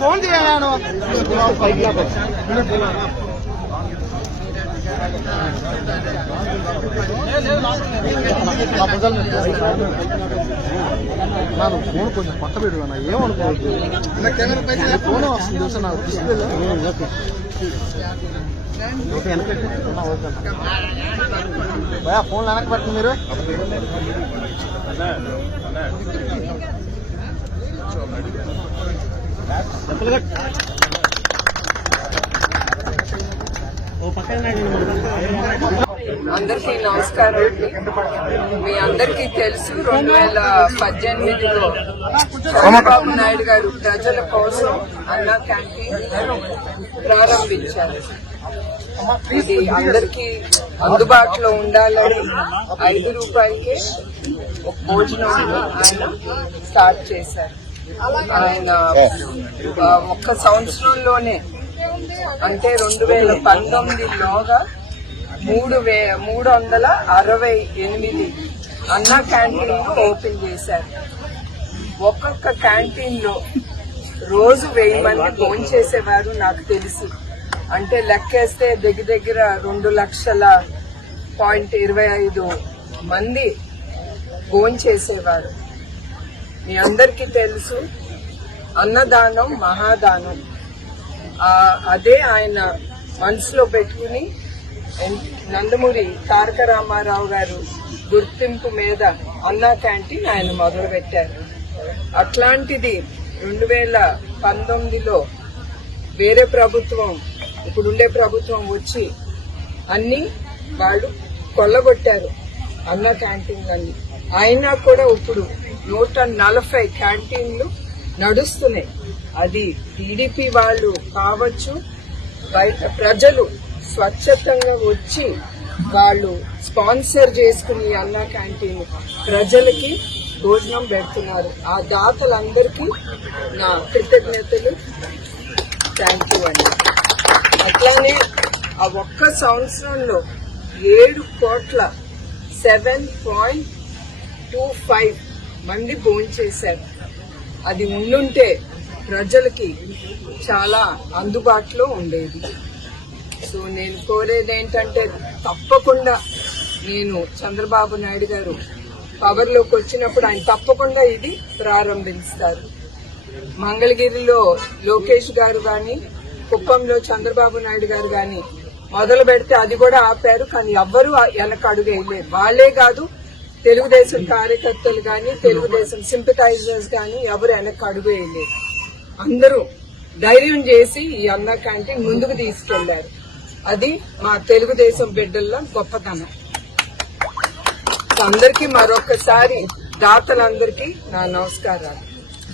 Phone చేయాను ನಾನು phone కొంచెం పక్క పెడు అన్న ఏమనుకోవద్దు ఫోన్ వస్తుంది చూసా నాకు డిస్ప్లేలో ఓకే వెనక ఫోన్ వెనక పడుతుంది మీరు అందరికీ నమస్కారం అండి. మీ అందరికీ తెలుసు 2018లో చంద్రబాబు నాయుడు గారు ప్రజల కోసం అన్నా క్యాంటీన్ ప్రారంభించారు. ఇది అందరికీ అందుబాటులో ఉండాలని 5 రూపాయలకే ఒక భోజనం ఆయన స్టార్ట్ చేశారు. ఆయన ఒక్క సంవత్సరంలోనే అంటే 2019లోగా 368 అన్నా క్యాంటీన్లు ఓపెన్ చేశారు. ఒక్కొక్క క్యాంటీన్ లో రోజు 1000 మంది భోంచేసేవారు నాకు తెలుసు. అంటే లెక్కేస్తే దగ్గర 2,25,000 మంది భోంచేసేవారు. మీ అందరికీ తెలుసు అన్నదానం మహాదానం. అదే ఆయన మనసులో పెట్టుకుని నందమూరి తారక రామారావు గారు గుర్తింపు మీద అన్నా క్యాంటీన్ ఆయన మొదలుపెట్టారు. అట్లాంటిది 2019లో వేరే ప్రభుత్వం ఇప్పుడుండే ప్రభుత్వం వచ్చి అన్ని వాళ్ళు కొల్లగొట్టారు అన్నా క్యాంటీన్లన్నీ. అయినా కూడా ఇప్పుడు 140 క్యాంటీన్లు నడుస్తున్నాయి. అది టీడీపీ వాళ్ళు కావచ్చు, బయట ప్రజలు స్వచ్ఛతంగా వచ్చి వాళ్ళు స్పాన్సర్ చేసుకుని అన్నా క్యాంటీన్ ప్రజలకి భోజనం పెడుతున్నారు. ఆ దాతలందరికీ నా కృతజ్ఞతలు, థ్యాంక్ యూ అండి. అట్లానే ఆ ఒక్క సంవత్సరంలో 7,25 మంది భోంచేశారు. అది ఉండుంటే ప్రజలకి చాలా అందుబాటులో ఉండేది. సో నేను కోరేది ఏంటంటే తప్పకుండా నేను చంద్రబాబు నాయుడు గారు పవర్లోకి వచ్చినప్పుడు ఆయన తప్పకుండా ఇది ప్రారంభిస్తారు. మంగళగిరిలో లోకేష్ గారు కానీ, కుప్పంలో చంద్రబాబు నాయుడు గారు కానీ మొదలు పెడితే అది కూడా ఆపారు. కానీ ఎవ్వరూ వెనక అడుగు వేయలేదు. వాళ్లే కాదు, తెలుగుదేశం కార్యకర్తలు కానీ, తెలుగుదేశం సింపథైజర్స్ కానీ ఎవరు వెనక అడుగు వేయలేదు. అందరూ ధైర్యం చేసి ఈ అన్నా క్యాంటీన్ ముందుకు తీసుకెళ్లారు. అది మా తెలుగుదేశం బిడ్డల్లో గొప్పతనం. అందరికీ మరొకసారి దాతలందరికీ నా నమస్కారాలు.